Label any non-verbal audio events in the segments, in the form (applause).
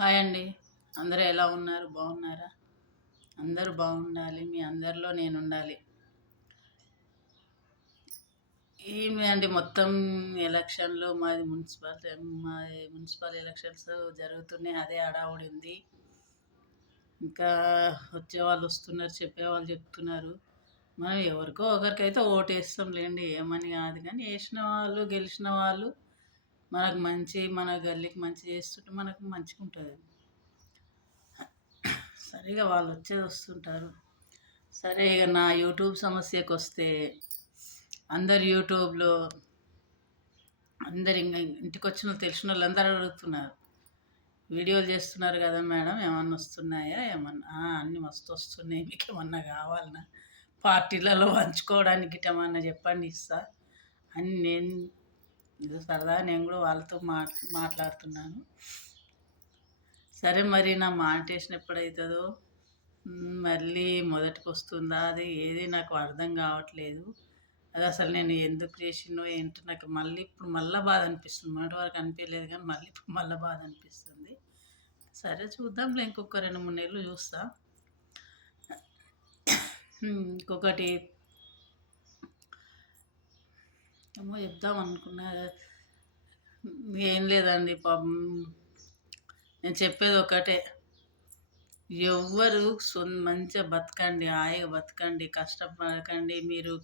Hi అండి. అందరూ ఎలా ఉన్నారు? బాగున్నారా? అందరూ బాగుండాలి. మీ అందరిలో నేను ఉండాలి ఏమి అండి? మొత్తం ఎలక్షన్లు మాది మున్సిపల్ మాది మున్సిపల్ ఎలక్షన్స్ జరుగుతున్నాయి. అదే హడావుడి ఉంది. ఇంకా వచ్చే వాళ్ళు వస్తున్నారు చెప్పేవాళ్ళు చెప్తున్నారు. మనం ఎవరికో ఒకరికైతే ఓటు వేస్తాం లేండి ఏమని కాదు కానీ వేసిన వాళ్ళు గెలిచిన వాళ్ళు మనకు మంచి మన గల్లీకి మంచి చేస్తుంటే మనకు మంచిగా ఉంటుంది. సరిగా వాళ్ళు వచ్చేది వస్తుంటారు. సరే ఇక నా యూట్యూబ్ సమస్యకు వస్తే అందరు యూట్యూబ్లో అందరు ఇంకా ఇంటికి వచ్చిన తెలిసిన వాళ్ళు అందరూ అడుగుతున్నారు. వీడియోలు చేస్తున్నారు కదా మేడం ఏమన్నా వస్తున్నాయా? ఏమన్నా? అన్నీ మస్తు వస్తున్నాయి. మీకు ఏమన్నా కావాలన్నా పార్టీలలో పంచుకోవడానికి ఏమన్నా చెప్పండి ఇస్తా. అని నేను ఇది సరదా నేను కూడా వాళ్ళతో మా మాట్లాడుతున్నాను. సరే మరి నా మానిటేషన్ ఎప్పుడవుతుందో మళ్ళీ మొదటికి వస్తుందా అది ఏది నాకు అర్థం కావట్లేదు. అది అసలు నేను ఎందుకు చేసినో ఏంటో నాకు మళ్ళీ ఇప్పుడు మళ్ళీ బాధ అనిపిస్తుంది. మొదటి వరకు అనిపించలేదు కానీ మళ్ళీ ఇప్పుడు మళ్ళీ బాధ అనిపిస్తుంది. సరే చూద్దాంలే ఇంకొక రెండు మూడు నెలలు చూస్తా. ఇంకొకటి ఏమో చెప్దాం అనుకున్నా. ఏం లేదండి పాపం. నేను చెప్పేది ఒకటే. ఎవ్వరు సొ మంచిగా బతకండి హాయిగా బతకండి కష్టపడకండి. మీరు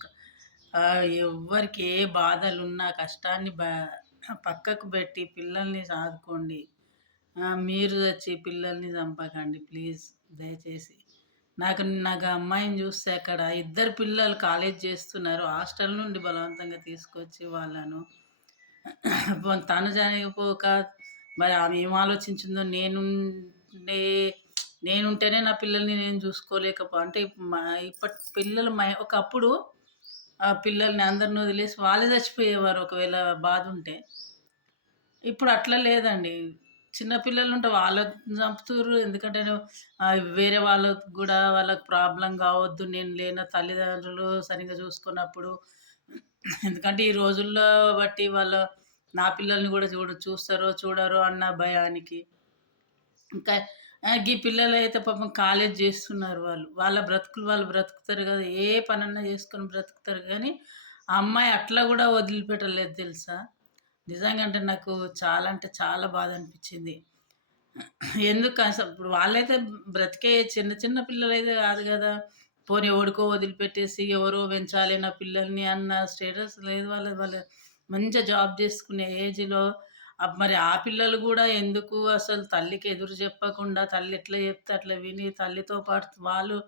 ఎవ్వరికి ఏ బాధలు ఉన్నా కష్టాన్ని బ పక్కకు పెట్టి పిల్లల్ని సాదుకోండి. మీరు వచ్చి పిల్లల్ని చంపకండి ప్లీజ్. దయచేసి. నాకు నాకు అమ్మాయిని చూస్తే అక్కడ ఇద్దరు పిల్లలు కాలేజ్ చేస్తున్నారు. హాస్టల్ నుండి బలవంతంగా తీసుకొచ్చి వాళ్ళను తను చనిపోక మరి ఆమె ఏం ఆలోచించిందో నేను నేనుంటేనే నా పిల్లల్ని నేను చూసుకోలేకపో అంటే మా ఇప్పటి పిల్లలు మై ఒకప్పుడు ఆ పిల్లల్ని అందరిని వదిలేసి వాళ్ళే చచ్చిపోయేవారు ఒకవేళ బాధ ఉంటే. ఇప్పుడు అట్లా లేదండి. చిన్నపిల్లలు ఉంటే వాళ్ళని చంపుతుర్రు. ఎందుకంటే వేరే వాళ్ళకు కూడా వాళ్ళకి ప్రాబ్లం కావద్దు. నేను లేన తల్లిదండ్రులు సరిగ్గా చూసుకున్నప్పుడు. ఎందుకంటే ఈ రోజుల్లో బట్టి వాళ్ళ నా పిల్లల్ని కూడా చూడ చూస్తారో చూడరో అన్న భయానికి. ఇంకా ఈ గీ పిల్లలు అయితే పాపం కాలేజ్ చేస్తున్నారు వాళ్ళు. వాళ్ళ బ్రతుకులు వాళ్ళు బ్రతుకుతారు కదా. ఏ పనన్నా చేసుకొని బ్రతుకుతారు. కానీ అమ్మాయి అట్లా కూడా వదిలిపెట్టలేదు తెలుసా? నిజంగా అంటే నాకు చాలా అంటే చాలా బాధ అనిపించింది ఎందుకు అసలు ఇప్పుడు వాళ్ళైతే బ్రతికే చిన్న చిన్న పిల్లలు అయితే కాదు కదా. పోనీ ఓడుకో వదిలిపెట్టేసి ఎవరో పెంచాలి నా పిల్లల్ని అన్న స్టేటస్ లేదు వాళ్ళ వాళ్ళ మంచిగా జాబ్ చేసుకునే ఏజ్లో. మరి ఆ పిల్లలు కూడా ఎందుకు అసలు తల్లికి ఎదురు చెప్పకుండా తల్లి ఎట్లా చెప్తే అట్లా విని తల్లితో పాటు వాళ్ళు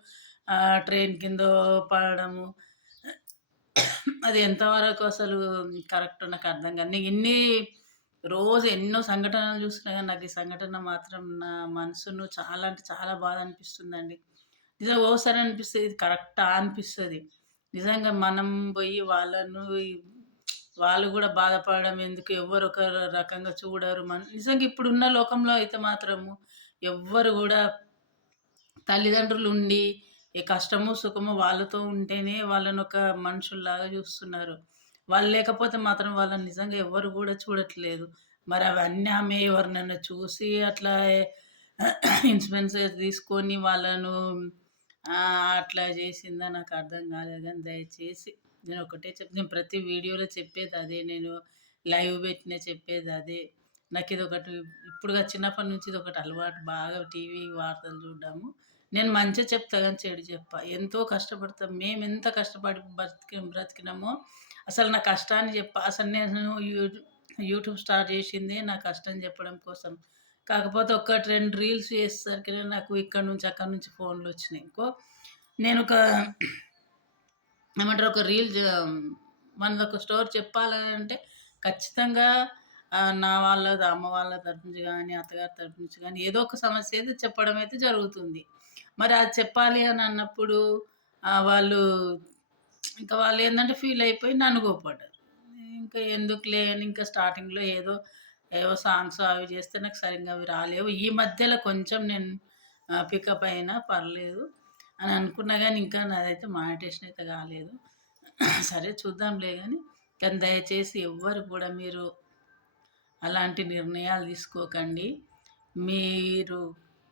ట్రైన్ కింద పడడము అది ఎంతవరకు అసలు కరెక్ట్ నాకు అర్థం కాదు. నేను ఇన్ని రోజు ఎన్నో సంఘటనలు చూస్తున్నా కానీ నాకు ఈ సంఘటన మాత్రం నా మనసును చాలా అంటే చాలా బాధ అనిపిస్తుందండి. నిజంగా ఓసారి అనిపిస్తుంది ఇది కరెక్టా అనిపిస్తుంది. నిజంగా మనం పోయి వాళ్ళను వాళ్ళు కూడా బాధపడడం ఎందుకు? ఎవరు ఒక రకంగా చూడరు. మన నిజంగా ఇప్పుడున్న లోకంలో అయితే మాత్రము ఎవ్వరు కూడా తల్లిదండ్రులు ఉండి ఏ కష్టము సుఖము వాళ్ళతో ఉంటేనే వాళ్ళని ఒక మనుషుల్లాగా చూస్తున్నారు. వాళ్ళు లేకపోతే మాత్రం వాళ్ళని నిజంగా ఎవరు కూడా చూడట్లేదు. మరి అవన్నీ ఆమె ఎవరినైనా చూసి అట్లా ఇన్సూరెన్స్ తీసుకొని వాళ్ళను అట్లా చేసిందా? నాకు అర్థం కాలేదు కానీ దయచేసి నేను ఒకటే చెప్ నేను ప్రతి వీడియోలో చెప్పేది అదే. నేను లైవ్ పెట్టిన చెప్పేది అదే. నాకు ఇది ఒకటి ఇప్పుడుగా చిన్నప్పటి నుంచి ఇది ఒకటి అలవాటు. బాగా టీవీ వార్తలు చూడడము నేను మంచిగా చెప్తా కానీ చెడు చెప్పా. ఎంతో కష్టపడతాం మేము ఎంత కష్టపడి బ్రతికి బ్రతికినామో అసలు నా కష్టాన్ని చెప్ప. అసలు నేను యూ- యూట్యూబ్ స్టార్ట్ చేసింది నా కష్టం చెప్పడం కోసం. కాకపోతే ఒక్కటి రెండు రీల్స్ చేసేసరికి నాకు ఇక్కడ నుంచి అక్కడ నుంచి ఫోన్లు వచ్చినాయి ఇంకో. నేను ఒక ఏమంటారు ఒక రీల్ మనది ఒక స్టోర్ చెప్పాలని అంటే ఖచ్చితంగా నా వాళ్ళ అమ్మ వాళ్ళ తరపు నుంచి కానీ అత్తగారి తరపు నుంచి కానీ ఏదో ఒక సమస్య అయితే చెప్పడం అయితే జరుగుతుంది. మరి అది చెప్పాలి అని అన్నప్పుడు వాళ్ళు ఇంకా వాళ్ళు ఏంటంటే ఫీల్ అయిపోయి నన్ను కోపడ్డారు ఇంకా ఎందుకులే అని ఇంకా స్టార్టింగ్లో ఏదో ఏవో సాంగ్స్ అవి చేస్తే నాకు సరిగ్గా అవి రాలేవు. ఈ మధ్యలో కొంచెం నేను పికప్ అయినా పర్లేదు అని అనుకున్నా కానీ ఇంకా నాదైతే మానిటేషన్ అయితే కాలేదు. సరే చూద్దాంలే కానీ కానీ దయచేసి ఎవ్వరు కూడా మీరు అలాంటి నిర్ణయాలు తీసుకోకండి. మీరు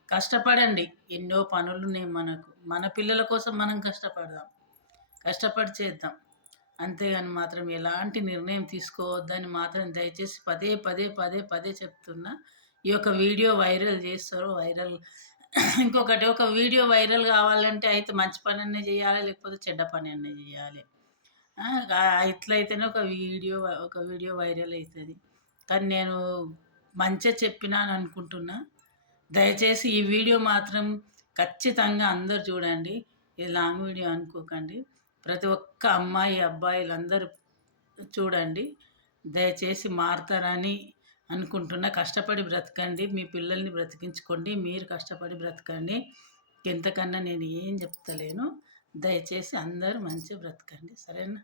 కష్టపడండి. ఎన్నో పనులు ఉన్నాయి మనకు. మన పిల్లల కోసం మనం కష్టపడదాం. కష్టపడి చేద్దాం. అంతేగాని మాత్రం ఎలాంటి నిర్ణయం తీసుకోవద్దని మాత్రం దయచేసి పదే పదే పదే పదే చెప్తున్నా. ఈ యొక్క వీడియో వైరల్ చేస్తారు. వైరల్ (clears throat) ఇంకొకటి ఒక వీడియో వైరల్ కావాలంటే అయితే మంచి పని అన్నీ చేయాలి లేకపోతే చెడ్డ పని అన్నీ చేయాలి ఇట్లయితేనే ఒక వీడియో ఒక వీడియో వైరల్ అవుతుంది. కానీ నేను మంచిగా చెప్పినాను అనుకుంటున్నా. దయచేసి ఈ వీడియో మాత్రం ఖచ్చితంగా అందరు చూడండి. ఇది లాంగ్ వీడియో అనుకోకండి. ప్రతి ఒక్క అమ్మాయి అబ్బాయిలు అందరూ చూడండి. దయచేసి మారుతారని అనుకుంటున్నా. కష్టపడి బ్రతకండి. మీ పిల్లల్ని బ్రతికించుకోండి. మీరు కష్టపడి బ్రతకండి. ఇంతకన్నా నేను ఏం చెప్తలేను. దయచేసి అందరూ మంచిగా బ్రతకండి. సరేనా?